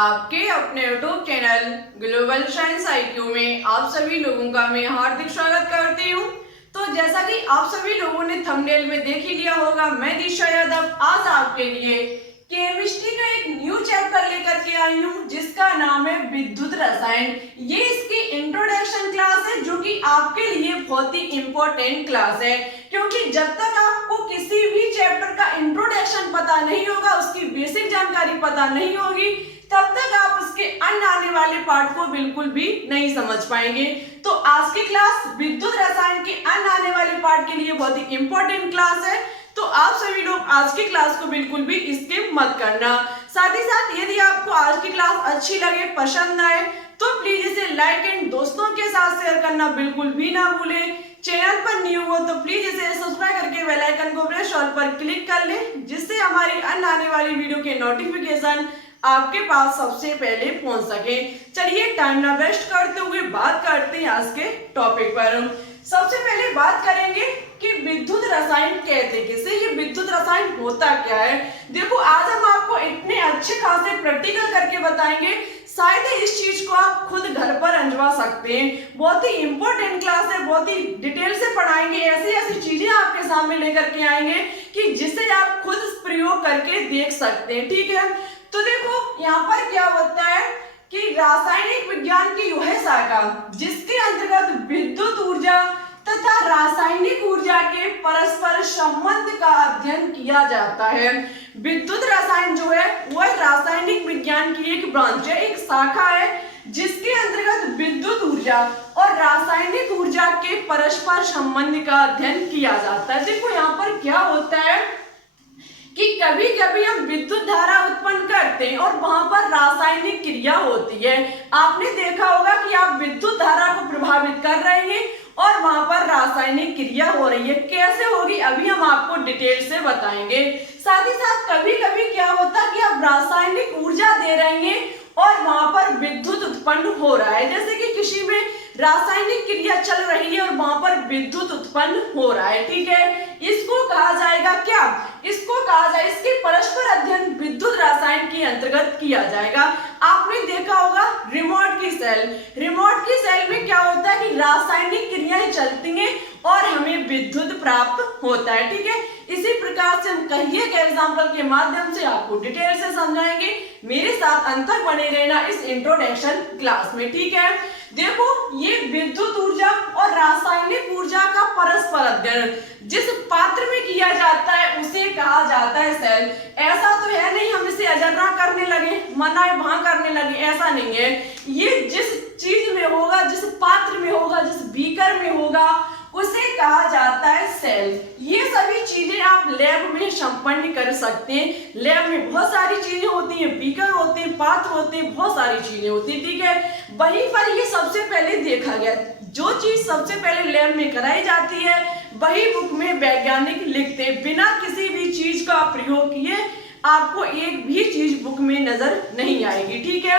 आपके अपने YouTube channel global science IQ में आप सभी लोगों का मैं हार्दिक स्वागत करती हूँ। तो जैसा कि आप सभी लोगों ने थंबनेल में देख ही लिया होगा, मैं दिशा यादव आज आपके लिए केमिस्ट्री का एक न्यू चैप्टर लेकर के आई हूँ जिसका नाम है विद्युत रसायन। ये इसकी इंट्रोडक्शन क्लास है जो कि आपके लिए बहुत ही इंपॉर्टेंट क्लास है, क्योंकि जब तक आपको किसी भी चैप्टर का इंट्रोडक्शन पता नहीं होगा, उसकी बेसिक जानकारी पता नहीं होगी, तब तक आप उसके अन्य आने वाले पार्ट को बिल्कुल भी नहीं समझ पाएंगे। तो आज की क्लास विद्युत रसायन के अन्य आने वाले पार्ट के लिए बहुत ही इंपॉर्टेंट क्लास है, तो आप सभी लोग आज की क्लास को बिल्कुल भी स्किप मत करना। साथ ही साथ यदि आपको आज की क्लास अच्छी लगे, पसंद आए, तो प्लीज इसे लाइक एंड दोस्तों के साथ शेयर करना बिल्कुल भी ना भूलें। चैनल पर न्यू हो तो प्लीज इसे सब्सक्राइब करके बेल आइकन को प्रेस ऑल पर क्लिक कर ले, जिससे हमारी अन्य आने वाली वीडियो के नोटिफिकेशन आपके पास सबसे पहले पहुंच सके। चलिए टाइम ना वेस्ट करते हुए बात करते हैं आज के टॉपिक पर। सबसे पहले बात करेंगे कि विद्युत रसायन कहते किसे, ये विद्युत रसायन होता क्या है। देखो आज हम आपको इतने अच्छे खासे प्रैक्टिकल करके बताएंगे, शायद इस चीज को आप खुद घर पर अंजवा सकते हैं। बहुत ही इंपॉर्टेंट क्लास है, बहुत ही डिटेल से पढ़ाएंगे, ऐसी ऐसी चीजें आपके सामने लेकर के आएंगे कि जिसे आप खुद प्रयोग करके देख सकते हैं। ठीक है, तो देखो यहाँ पर क्या होता है कि रासायनिक विज्ञान की वह शाखा जिसके अंतर्गत विद्युत ऊर्जा तथा रासायनिक ऊर्जा के परस्पर संबंध का अध्ययन किया जाता है। विद्युत रसायन जो है वह रासायनिक विज्ञान की एक ब्रांच है, एक शाखा है जिसके अंतर्गत विद्युत ऊर्जा और रासायनिक ऊर्जा के परस्पर संबंध का अध्ययन किया जाता है। देखो यहाँ पर क्या होता है कि कभी कभी हम विद्युत धारा उत्पन्न करते हैं और वहां पर रासायनिक क्रिया होती है। आपने देखा होगा कि आप विद्युत धारा को प्रभावित कर रहे हैं और वहां पर रासायनिक क्रिया हो रही है। कैसे होगी अभी हम आपको डिटेल से बताएंगे। साथ ही साथ कभी कभी क्या होता है कि आप रासायनिक ऊर्जा दे रहे हैं और वहां पर विद्युत उत्पन्न हो रहा है, जैसे कि किसी में रासायनिक क्रिया चल रही है और वहां पर विद्युत उत्पन्न हो रहा है। ठीक है, इसको कहा जाएगा क्या, इसको कहा जाए, इसके परस्पर अध्ययन विद्युत रसायन के अंतर्गत किया जाएगा। आपने देखा होगा रिमोट की सेल, रिमोट की सेल में क्या होता है कि रासायनिक क्रियाएं चलती हैं और हमें विद्युत प्राप्त होता है। ठीक है, इसी प्रकार से हम कहिए के एग्जाम्पल के माध्यम से आपको डिटेल से समझाएंगे। मेरे साथ अंतर बने रहना इस इंट्रोडक्शन क्लास में। ठीक है, देखो ये विद्युत ऊर्जा और रासायनिक ऊर्जा का परस्पर अध्ययन जिस पात्र में किया जाता है उसे कहा जाता है सेल। ऐसा तो है नहीं हम इसे अजर्रा करने लगे, मनाए वहां करने लगे, ऐसा नहीं है। ये जिस चीज में होगा, जिस पात्र में होगा, जिस बीकर में होगा, उसे कहा जाता है सेल। ये सभी चीजें आप लैब में संपन्न कर सकते हैं। लैब में बहुत सारी चीजें होती हैं, बीकर होते हैं, पात्र होते हैं, बहुत सारी चीजें होती हैं। ठीक है, वहीं पर ये सबसे पहले देखा गया, जो चीज सबसे पहले लैब में कराई जाती है वही बुक में वैज्ञानिक लिखते हैं। बिना किसी भी चीज का प्रयोग किए आपको एक भी चीज बुक में नजर नहीं आएगी। ठीक है,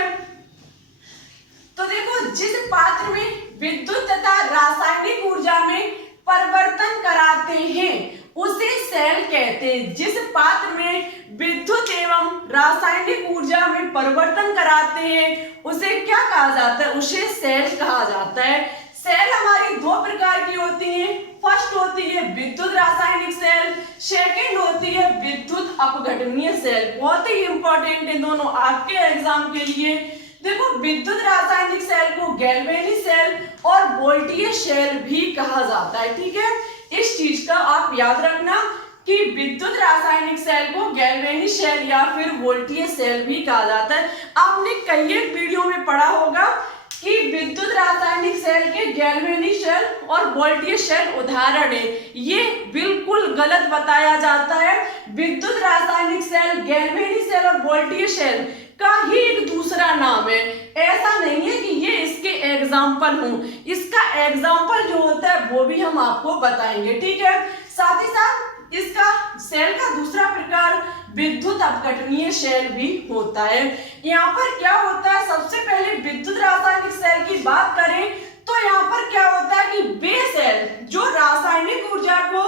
तो देखो जिस पात्र में विद्युत तथा रासायनिक ऊर्जा में परिवर्तन कराते हैं उसे सेल कहते हैं। जिस पात्र में विद्युत एवं रासायनिक ऊर्जा में परिवर्तन कराते हैं उसे क्या कहा जाता है, उसे सेल कहा जाता है। सेल हमारी दो प्रकार की होती है। फर्स्ट होती है विद्युत रासायनिक सेल, सेकेंड होती है विद्युत अपघटनीय सेल। बहुत ही इंपॉर्टेंट है दोनों आपके एग्जाम के लिए। देखो विद्युत रासायनिक सेल को गैल्वेनिक सेल और वोल्टेज सेल भी कहा जाता है। ठीक है, इस चीज का आप याद रखना कि विद्युत रासायनिक सेल को गैल्वेनिक सेल या फिर वोल्टेज सेल भी कहा जाता है। आपने कई एक वीडियो में पढ़ा होगा कि विद्युत रासायनिक सेल के गैल्वेनिक सेल और वोल्टेज सेल उदाहरण है। ये बिल्कुल गलत बताया जाता है। विद्युत रासायनिक सेल, गैल्वेनिक सेल और वोल्टेज सेल का ही एक दूसरा नाम है। ऐसा नहीं है कि ये इसके एग्जाम्पल हों, इसका एग्जाम्पल जो होता है वो भी हम आपको बताएंगे। ठीक है, साथ ही साथ इसका सेल का दूसरा प्रकार विद्युत अपघटनीय सेल भी होता है। यहाँ पर क्या होता है, सबसे पहले विद्युत रासायनिक सेल की बात करें तो यहाँ पर क्या होता है कि वे सेल जो रासायनिक ऊर्जा को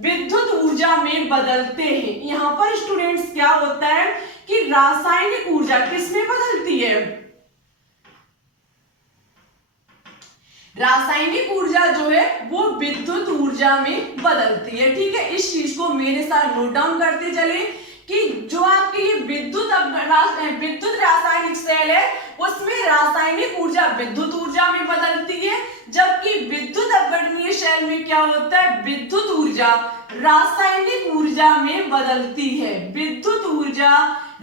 विद्युत ऊर्जा में बदलते हैं। यहाँ पर स्टूडेंट्स क्या होता है कि रासायनिक ऊर्जा किसमें बदलती है। रासायनिक ऊर्जा जो है वो विद्युत ऊर्जा में बदलती है। ठीक है, इस चीज को मेरे साथ नोट डाउन करते चले कि जो आपकी ये विद्युत रासायनिक सेल है उसमें रासायनिक ऊर्जा विद्युत ऊर्जा में बदलती है, जबकि विद्युत अपघटनीय सेल में क्या होता है, विद्युत ऊर्जा रासायनिक ऊर्जा में बदलती है। विद्युत ऊर्जा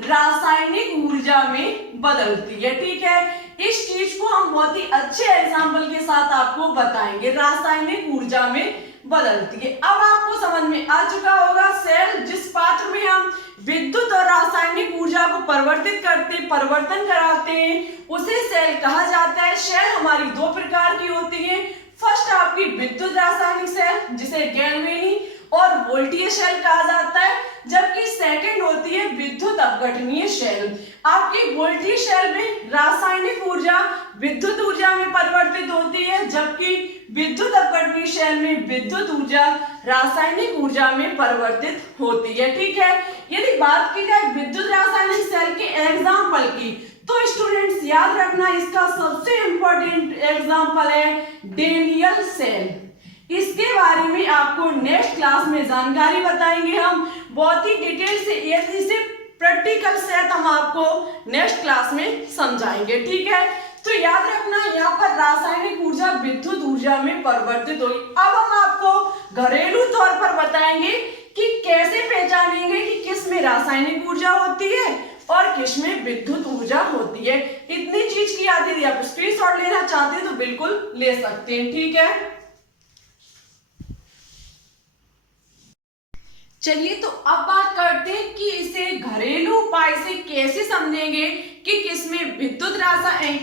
रासायनिक ऊर्जा में बदलती है। ठीक है, इस चीज को हम बहुत ही अच्छे एग्जाम्पल के साथ आपको बताएंगे, रासायनिक ऊर्जा में बदलती है। अब आपको समझ में आ चुका होगा सेल जिस पात्र में हम विद्युत और रासायनिक ऊर्जा को परिवर्तन कराते हैं उसे सेल कहा जाता है। सेल हमारी दो प्रकार की होती है। फर्स्ट आपकी विद्युत रासायनिक सेल जिसे गैल्वेनिक और वोल्टीय सेल कहा जाता है, जबकि सेकंड होती है विद्युत अपघटनीय सेल। आपकी वोल्टीय सेल में रासायनिक ऊर्जा विद्युत ऊर्जा में परिवर्तित होती है, जबकि विद्युत अपघटनीय सेल में विद्युत ऊर्जा रासायनिक ऊर्जा में परिवर्तित होती है। ठीक है, यदि बात की जाए विद्युत रासायनिक सेल के एग्जाम्पल की तो स्टूडेंट्स याद रखना इसका सबसे इंपॉर्टेंट एग्जाम्पल है डेनियल सेल। इसके बारे में आपको नेक्स्ट क्लास में जानकारी बताएंगे हम बहुत ही डिटेल से, इसे प्रैक्टिकल सेट हम आपको नेक्स्ट क्लास में समझाएंगे। ठीक है, तो याद रखना यहाँ पर रासायनिक ऊर्जा विद्युत ऊर्जा में परिवर्तित हुई। अब हम आपको घरेलू तौर पर बताएंगे कि कैसे पहचानेंगे कि किस में रासायनिक ऊर्जा होती है और किस में विद्युत ऊर्जा होती है। इतनी चीज की याद यदि आप स्क्रीनशॉट लेना चाहते हैं तो बिल्कुल ले सकते हैं। ठीक है, चलिए तो अब बात करते हैं कि इसे घरेलू उपाय से कैसे समझेंगे कि किसमें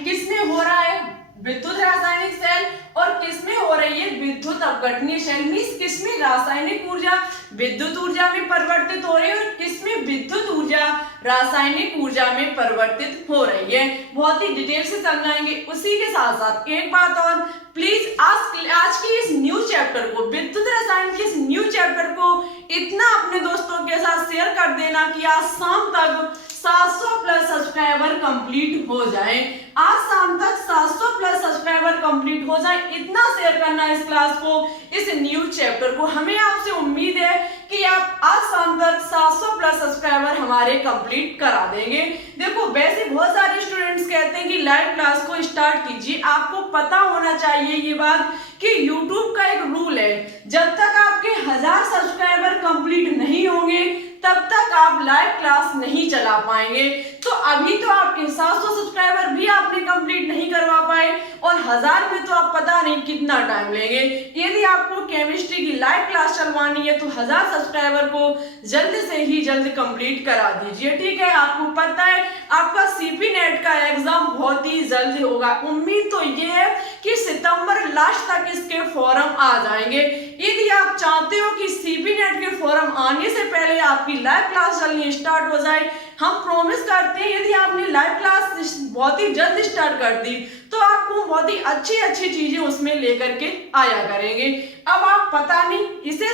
किसमें हो रहा है विद्युत रासायनिक सेल और किसमें हो रही है विद्युत अपघटनीय सेल। मींस किसमें रासायनिक ऊर्जा विद्युत ऊर्जा में परिवर्तित हो रही है और किसमें विद्युत ऊर्जा रासायनिक ऊर्जा में परिवर्तित हो रही है। बहुत ही डिटेल से समझाएंगे। उसी के साथ साथ एक बात और, प्लीज आज की इस न्यू चैप्टर को, विद्युत रसायन के इस न्यू चैप्टर को इतना अपने दोस्तों के साथ शेयर कर देना कि आज शाम तक 700 प्लस सब्सक्राइबर कंप्लीट हो जाए। आज शाम तक 700 प्लस सब्सक्राइबर कंप्लीट हो जाए, इतना शेयर करना इस क्लास को, इस न्यू चैप्टर को। हमें आपसे उम्मीद है कि आप आज शाम तक 700 प्लस सब्सक्राइबर हमारे कंप्लीट करा देंगे। देखो वैसे बहुत सारे स्टूडेंट्स कहते हैं कि लाइव क्लास को स्टार्ट कीजिए। आपको पता होना चाहिए ये बात कि YouTube का एक रूल है, जब तक आपके 1000 सब्सक्राइबर कंप्लीट नहीं होंगे तब तक आप लाइव क्लास नहीं चला पाएंगे। तो अभी तो आपके 700 सब्सक्राइबर भी आपने कंप्लीट नहीं करवा पाए और 1000 में तो आप पता नहीं कितना टाइम लेंगे। यदि आपको केमिस्ट्री की लाइव क्लास चलवानी है तो 1000 सब्सक्राइबर को जल्द से ही जल्द कंप्लीट करा दीजिए। ठीक है, आपको पता है आपका सीपी नेट का एग्जाम बहुत ही जल्द होगा। उम्मीद तो ये है कि सितंबर लास्ट तक इसके फॉर्म आ जाएंगे। यदि आप चाहते हो कि सीपी नेट के फॉर्म आने से पहले आपकी लाइव क्लास चलनी स्टार्ट हो जाए, हम प्रॉमिस करते हैं यदि आपने लाइव क्लास बहुत ही जल्द स्टार्ट कर दी तो आपको बहुत ही अच्छी चीजें उसमें लेकर के आया करेंगे। अब आप पता नहीं इसे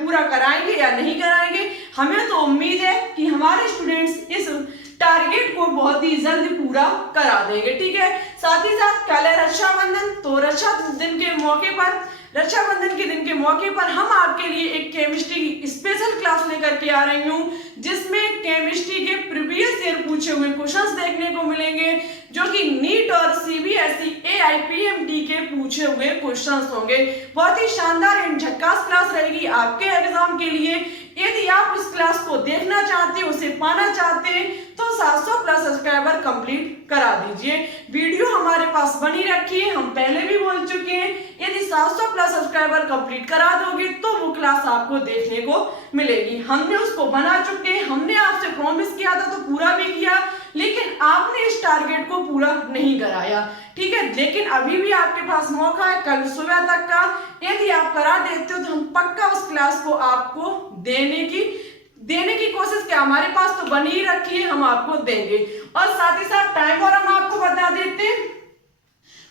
पूरा कराएंगे या नहीं कराएंगे, हमें तो उम्मीद है कि हमारे स्टूडेंट्स इस टारगेट को बहुत ही जल्द पूरा करा देंगे। ठीक है, साथ ही साथ कल है रक्षाबंधन, तो रक्षाबंधन के दिन के मौके पर हम आपके लिए एक केमिस्ट्री की स्पेशल क्लास लेकर के आ रही हूँ, जिसमें केमिस्ट्री के प्रीवियस ईयर पूछे हुए क्वेश्चंस देखने को मिलेंगे जो कि नीट और सीबीएसई AIPMT के पूछे हुए क्वेश्चंस होंगे। बहुत ही शानदार एंड झक्कास क्लास रहेगी आपके एग्जाम के लिए। यदि आप इस क्लास को देखना चाहते हैं, उसे पाना चाहते हैं तो 700 प्लस सब्सक्राइबर कंप्लीट करा दीजिए। वीडियो हमारे पास बनी रखी है, हम पहले भी बोल चुके हैं, यदि 700 प्लस सब्सक्राइबर कंप्लीट करा दोगे तो वो क्लास आपको देखने को मिलेगी। हमने उसको बना चुके हैं, हमने आपसे प्रॉमिस किया था तो पूरा भी किया, लेकिन आपने इस टारगेट को पूरा नहीं कराया। ठीक है, लेकिन अभी भी आपके पास मौका है कल सुबह तक का। यदि आप करा देते हो तो हम पक्का उस क्लास को आपको देने की कोशिश क्या हमारे पास तो बनी ही रखी है, हम आपको देंगे। और साथ ही साथ टाइम और हम आपको बता देते हैं,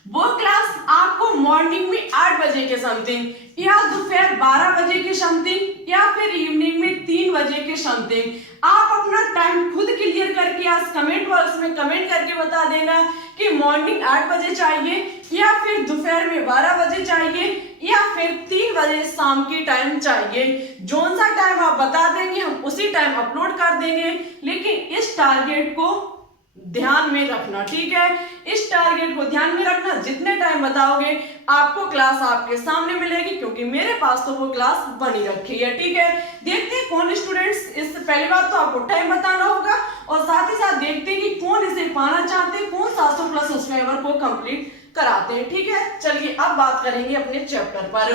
वो क्लास आपको मॉर्निंग में 8 बजे के समथिंग, या दोपहर 12 बजे के समथिंग, या फिर इवनिंग में 3 बजे के समथिंग। आप अपना टाइम खुद क्लियर करके आज कमेंट बॉक्स में कमेंट करके बता देना कि मॉर्निंग 8 बजे चाहिए, या फिर दोपहर में 12 बजे चाहिए, या फिर 3 बजे शाम की टाइम चाहिए। जोन सा टाइम आप बता देंगे हम उसी टाइम अपलोड कर देंगे, लेकिन इस टारगेट को ध्यान में रखना, ठीक है। इस टारगेट को ध्यान में रखना, जितने टाइम बताओगे आपको क्लास आपके सामने मिलेगी, क्योंकि मेरे पास तो वो क्लास बनी रखी है, ठीक है। देखते हैं कौन स्टूडेंट्स, इस पहली बात तो आपको टाइम बताना होगा, और साथ ही साथ देखते हैं कि कौन इसे पाना चाहते हैं, कौन 700+ सब्सक्राइबर को कंप्लीट कराते हैं, ठीक है। चलिए अब बात करेंगे अपने चैप्टर पर।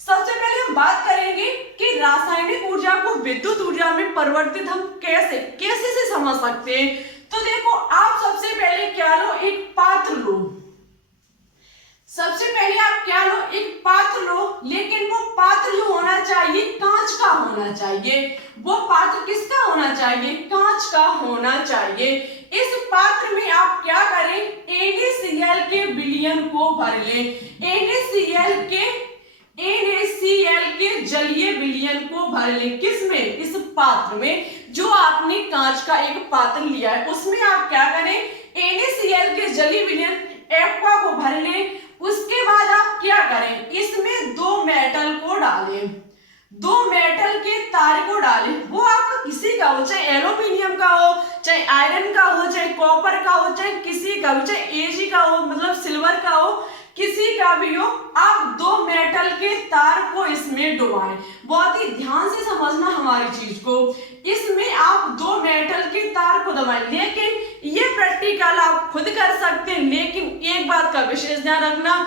सबसे पहले हम बात करेंगे कि रासायनिक ऊर्जा को विद्युत ऊर्जा में परिवर्तित हम कैसे से समझ सकते हैं। तो देखो, आप सबसे पहले क्या लो, एक पात्र लो। सबसे पहले आप क्या लो, एक पात्र लो, लेकिन वो पात्र जो होना चाहिए कांच का होना चाहिए। वो पात्र किसका होना चाहिए, कांच का होना चाहिए। इस पात्र में आप क्या करें, NaCl के विलयन को भर लें। NaCl के जलीय विलयन को भर लें। किसमें, इस पात्र में, जो आपने कांच का एक पात्र लिया है उसमें आप क्या करें, NaCl के जलीय विलयन एक्वा को भर लें। उसके बाद आप क्या करें, इसमें 2 मेटल को डालें, 2 मेटल के तार को डालें। वो आपका किसी का हो, चाहे एल्यूमिनियम का हो, चाहे आयरन का हो, चाहे कॉपर का हो, चाहे किसी का हो, चाहे Ag का हो, मतलब सिल्वर का हो, किसी का भी हो, आप 2 मेटल के तार को इसमें डुबाएं। बहुत ही ध्यान से समझना हमारी चीज को। इसमें आप 2 मेटल के तार को दबाएं, लेकिन ये प्रैक्टिकल आप खुद कर सकते हैं, लेकिन एक बात का विशेष ध्यान रखना,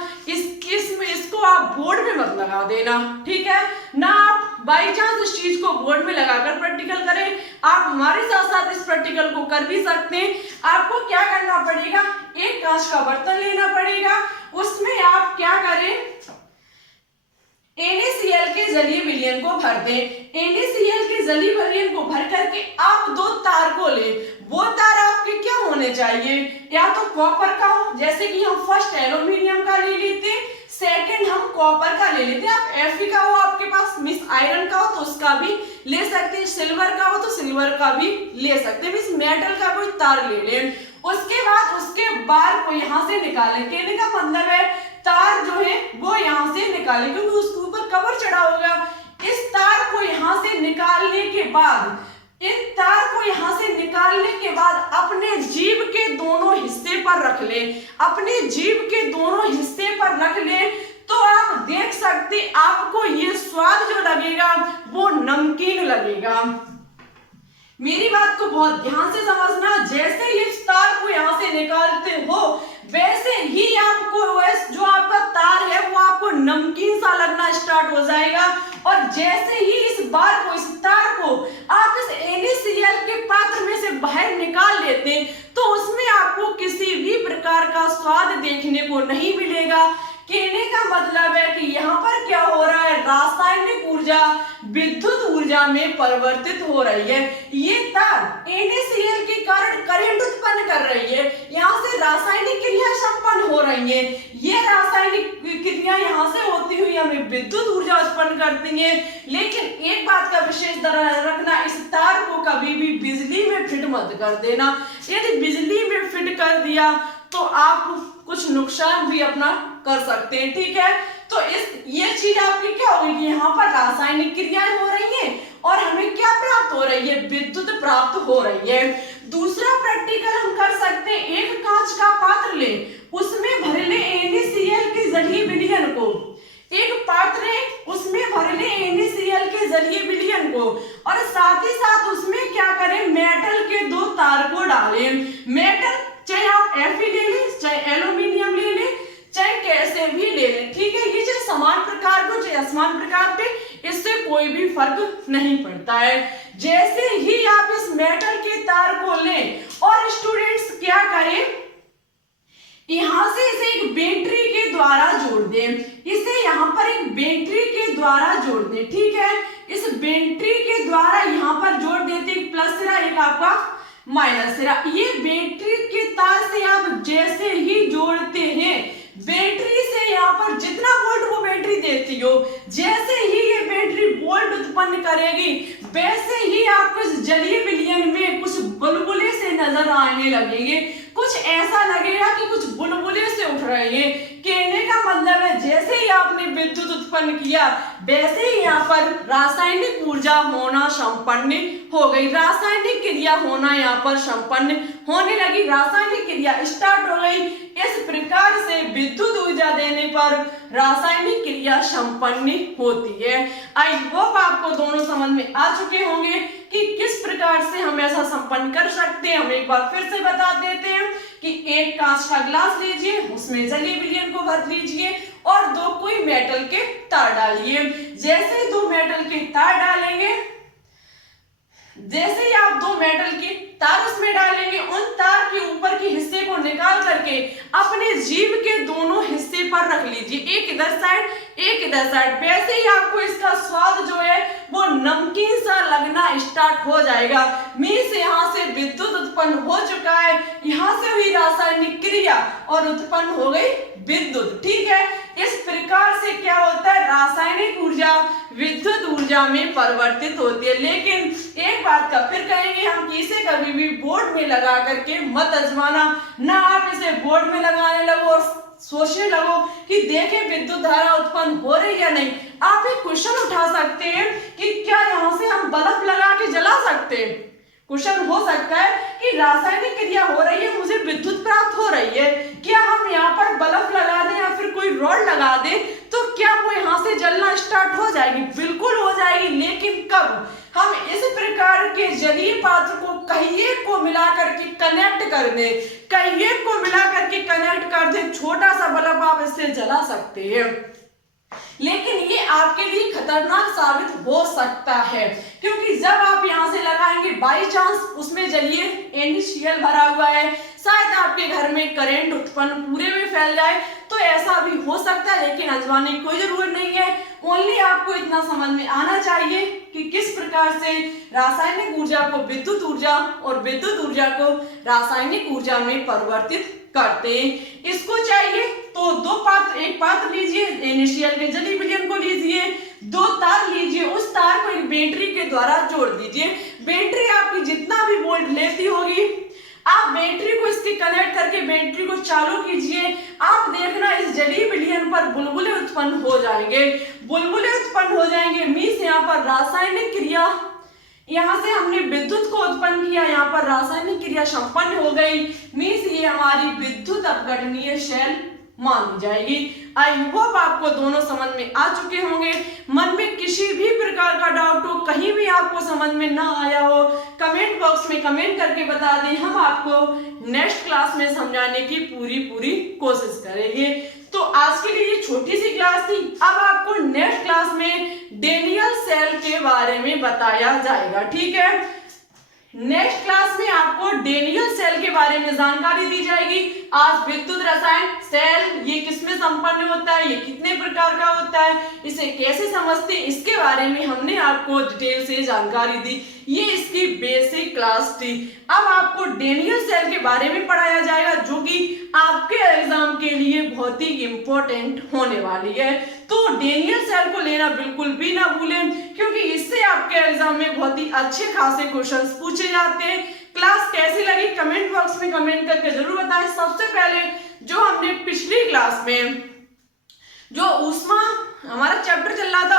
इसको आप बोर्ड में मत लगा देना, ठीक है ना। आप बाई चांस इस चीज को बोर्ड में लगाकर प्रैक्टिकल करें। आप हमारे साथ साथ इस प्रैक्टिकल को कर भी सकते हैं। आपको क्या करना पड़ेगा, एक कांच का बर्तन लेना पड़ेगा, उसमें आप क्या करें, NaCl के जलीय विलयन को भर दें। NaCl के जलीय विलयन को भर करके आप 2 तार को ले। वो तार आपके क्या होने चाहिए, या तो कॉपर का हो, जैसे कि हम फर्स्ट एल्यूमिनियम का ले लेते, सेकंड हम कॉपर का ले लेते। आप Fe का हो आपके पास, मिस आयरन का हो तो उसका भी ले सकते हैं, सिल्वर का हो तो सिल्वर का भी ले सकते हैं, मिस मेटल का कोई तार ले लें। उसके बाद उसके बार को यहाँ से निकालें। कहने का मतलब है तार जो है वो यहाँ से निकालें, क्योंकि उसके ऊपर कवर चढ़ा होगा। इस तार को यहाँ से निकालने के बाद, इन तार को यहाँ से निकालने के बाद अपने जीभ के दोनों हिस्से पर रख ले। अपने जीभ के दोनों हिस्से पर रख ले तो आप देख सकते, आपको ये स्वाद जो लगेगा वो नमकीन लगेगा। मेरी बात को बहुत ध्यान से समझना। जैसे ही इस तार को यहाँ से निकालते हो, वैसे ही आपको जो आपका तार है वो आपको नमकीन सा लगना स्टार्ट हो जाएगा। और जैसे ही इस बार को, इस तार को आप इस NaCl के पात्र में से बाहर निकाल लेते हैं, तो उसमें आपको किसी भी प्रकार का स्वाद देखने को नहीं मिलेगा। कहने का मतलब है कि यहाँ पर क्या हो रहा है, रासायनिक ऊर्जा विद्युत ऊर्जा में परिवर्तित हो रही है। ये तार NaCl के कारण करंट उत्पन्न कर रही है, यहाँ से रासायनिक क्रिया संपन्न हो रही है। ये रासायनिक क्रिया यहाँ से होती हुई हमें विद्युत ऊर्जा उत्पन्न करती है। लेकिन एक बात का विशेष ध्यान रखना, इस तार को कभी भी बिजली में फिट मत कर देना। यदि बिजली में फिट कर दिया तो आप कुछ नुकसान भी अपना कर सकते हैं, ठीक है। तो ये चीज आपकी क्या होगी, यहाँ पर रासायनिक क्रियाएं हो रही हैं और हमें क्या प्राप्त हो रही है, विद्युत प्राप्त हो रही है। दूसरा प्रैक्टिकल हम कर सकते हैं, एक कांच का पात्र ले, उसमें भर ले NaCl के जलीय विलयन को। एक पात्र है, उसमें भर ले NaCl के जलीय विलयन को, और साथ ही साथ उसमें क्या करें, मेटल के 2 तार को डालें। मेटल चाहे आप Fe ले लें, चाहे एल्यूमिनियम ले लें, चाहे कैसे भी ले लें, ठीक है। ये चाहे समान प्रकार को, चाहे असमान प्रकार के, इससे कोई भी फर्क नहीं पड़ता है। जैसे ही आप इस मेटल के तार को लें और स्टूडेंट्स क्या करें, यहां से इसे एक बैटरी के द्वारा जोड़ दें। इसे यहाँ पर एक बैटरी के द्वारा जोड़ दें, ठीक है। इस बैटरी के द्वारा यहाँ पर जोड़ देते, एक प्लस सिरा, एक आपका माइनस सिरा। ये बैटरी के तार से आप जैसे ही जोड़ते हैं, बैटरी से यहाँ पर जितना वोल्ट वो लेती हो, जैसे ही ये बैटरी वोल्ट उत्पन्न करेगी वैसे ही आपको इस जलीय विलयन में कुछ बुलबुले से नजर आने लगेंगे। कुछ ऐसा लगेगा कि कुछ बुलबुले से उठ रहे हैं। कहने का मतलब है जैसे ही आपने विद्युत उत्पन्न किया वैसे ही यहाँ पर रासायनिक ऊर्जा होना संपन्न हो गई, रासायनिक क्रिया होना यहाँ पर संपन्न होने लगी, रासायनिक क्रिया स्टार्ट हो गई। इस प्रकार से विद्युत ऊर्जा देने पर रासायनिक क्रिया संपन्न होती है। आई होप आपको दोनों समझ में आ चुके होंगे कि किस प्रकार से हम ऐसा संपन्न कर सकते हैं। हम एक बार फिर से बता देते हैं कि एक कांच का ग्लास लीजिए, उसमें जलीय विलयन को भर लीजिए और दो कोई मेटल के तार डालिए। जैसे ही दो मेटल के तार डालेंगे, जैसे ही आप दो मेटल के तार उसमें डालेंगे, उन तार के ऊपर के हिस्से को निकाल करके अपने जीभ के दोनों हिस्से पर रख लीजिए, एक इधर साइड एक इधर साइड। वैसे ही आपको इसका स्वाद जो है वो नमकीन सा लगना स्टार्ट हो जाएगा। मीन्स यहाँ से विद्युत उत्पन्न हो चुका है, यहाँ से हुई रासायनिक क्रिया और उत्पन्न हो गई विद्युत। ठीक है, इस प्रकार से क्या होता है, रासायनिक ऊर्जा विद्युत ऊर्जा में परिवर्तित होती है। लेकिन एक बात का फिर कहेंगे हम कि इसे कभी भी बोर्ड में लगा करके मत आजमाना। ना आप इसे बोर्ड में लगाने लगो और सोचने लगो कि देखें विद्युत धारा उत्पन्न हो रही है या नहीं। आप एक क्वेश्चन उठा सकते हैं कि क्या यहाँ से हम बल्ब लगा के जला सकते हैं। क्वेश्चन हो सकता है कि रासायनिक क्रिया हो रही है, मुझे विद्युत प्राप्त हो रही है, क्या हम यहाँ पर बल्ब लगा दें या फिर कोई रॉड लगा दें तो क्या वो यहाँ से जलना स्टार्ट हो जाएगी? बिल्कुल हो जाएगी। लेकिन कब हम इस प्रकार के जलीय पात्र को कहिए को मिला करके कनेक्ट कर दे, कहिए को मिला करके कनेक्ट कर दे, छोटा सा बल्ब आप इससे जला सकते हैं। लेकिन ये आपके लिए खतरनाक साबित हो सकता है, क्योंकि जब आप यहाँ से लगाएंगे बाई चांस उसमें जलिए NaCl भरा हुआ है, शायद आपके घर में करंट उत्पन्न पूरे में फैल जाए, तो ऐसा भी हो सकता है। लेकिन आजमाने की कोई जरूरत नहीं है, ओनली आपको इतना समझ में आना चाहिए कि किस प्रकार से रासायनिक ऊर्जा को विद्युत ऊर्जा और विद्युत ऊर्जा को रासायनिक ऊर्जा में परिवर्तित करते हैं। इसको चाहिए तो दो पात्र, एक पात्र लीजिए, NaCl के जलीय विलयन को लीजिए, दो तार लीजिए, उस तार को एक बैटरी के द्वारा जोड़ दीजिए। बैटरी आपकी जितना भी वोल्ट लेती होगी, आप बैटरी को इसके कनेक्ट करके बैटरी को चालू कीजिए। आप देखना इस जलीय विलयन पर बुलबुले उत्पन्न हो जाएंगे, बुलबुले उत्पन्न हो जाएंगे। मीन्स यहाँ पर रासायनिक क्रिया, यहाँ से हमने विद्युत को उत्पन्न किया, यहाँ पर रासायनिक क्रिया संपन्न हो गई। मीन्स ये हमारी विद्युत अपघटनीय शेल मानी जाएगी। आई होप आपको दोनों समझ में आ चुके होंगे। मन में किसी भी प्रकार का डाउट हो, कहीं भी आपको समझ में ना आया हो, कमेंट बॉक्स में कमेंट करके बता दें, हम आपको नेक्स्ट क्लास में समझाने की पूरी कोशिश करेंगे। तो आज के लिए ये छोटी सी क्लास थी। अब आपको नेक्स्ट क्लास में डेनियल सेल के बारे में बताया जाएगा। ठीक है, नेक्स्ट क्लास में आपको डेनियल सेल के बारे में जानकारी दी जाएगी। आज विद्युत रसायन सेल ये किसमें संपन्न होता है, ये कितने प्रकार का होता है, इसे कैसे समझते हैं, इसके बारे में हमने आपको डिटेल से जानकारी दी। ये इसकी बेसिक क्लास थी। अब आपको डेनियल सेल के बारे में पढ़ाया जाएगा, जो कि आपके एग्जाम के लिए बहुत ही इंपॉर्टेंट होने वाली है। तो डेनियल सेल को लेना बिल्कुल भी ना भूलें, क्योंकि इससे आपके एग्जाम में बहुत ही अच्छे खासे क्वेश्चंस पूछे जाते हैं। क्लास कैसी लगी कमेंट बॉक्स में कमेंट करके जरूर बताएं। सबसे पहले जो हमने पिछली क्लास में जो ऊष्मा हमारा चैप्टर चल रहा था,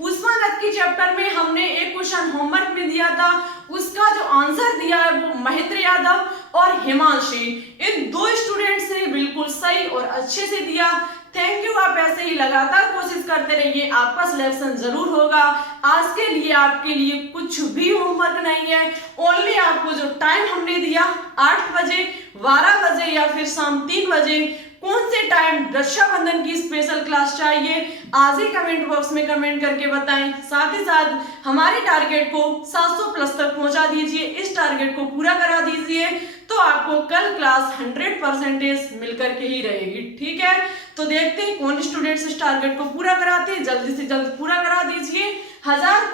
ऊष्मागतिकी चैप्टर में हमने एक क्वेश्चन होमवर्क में दिया था, उसका जो आंसर दिया है वो महेंद्र यादव और हिमांशी, इन दो स्टूडेंट्स ने बिल्कुल सही और अच्छे से दिया। Thank you. आप ऐसे ही लगातार कोशिश करते रहिए, आपका सिलेक्शन जरूर होगा। आज के लिए आपके लिए कुछ भी होमवर्क नहीं है, ओनली आपको जो टाइम हमने दिया 8 बजे, 12 बजे या फिर शाम 3 बजे, कौन से टाइम रक्षाबंधन की स्पेशल क्लास चाहिए, आज ही कमेंट बॉक्स में कमेंट करके बताएं। साथ ही साथ हमारे टारगेट को 700 प्लस तक पहुंचा दीजिए, इस टारगेट को पूरा करा दीजिए, तो आपको कल क्लास 100% मिलकर के ही रहेगी। ठीक है, तो देखते हैं कौन स्टूडेंट्स इस टारगेट को पूरा कराते हैं। जल्दी से जल्द पूरा करा दीजिए। 1000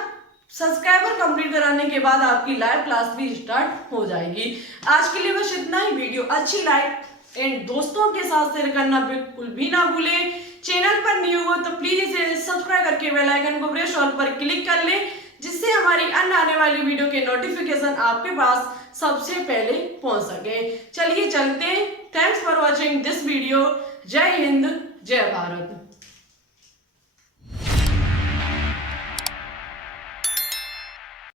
सब्सक्राइबर कंप्लीट कराने के बाद आपकी लाइव क्लास भी स्टार्ट हो जाएगी। आज के लिए बस इतना ही। वीडियो अच्छी लाइक एंड दोस्तों के साथ शेयर करना बिल्कुल भी ना भूलें। चैनल पर न्यू हो तो प्लीज इसे सब्सक्राइब करके बेल आइकन को प्रेस ऑल पर क्लिक कर लें, जिससे हमारी अन्य आने वाली वीडियो के नोटिफिकेशन आपके पास सबसे पहले पहुंच सके। चलिए चलते हैं। Thanks for watching this video. जय हिंद, जय भारत।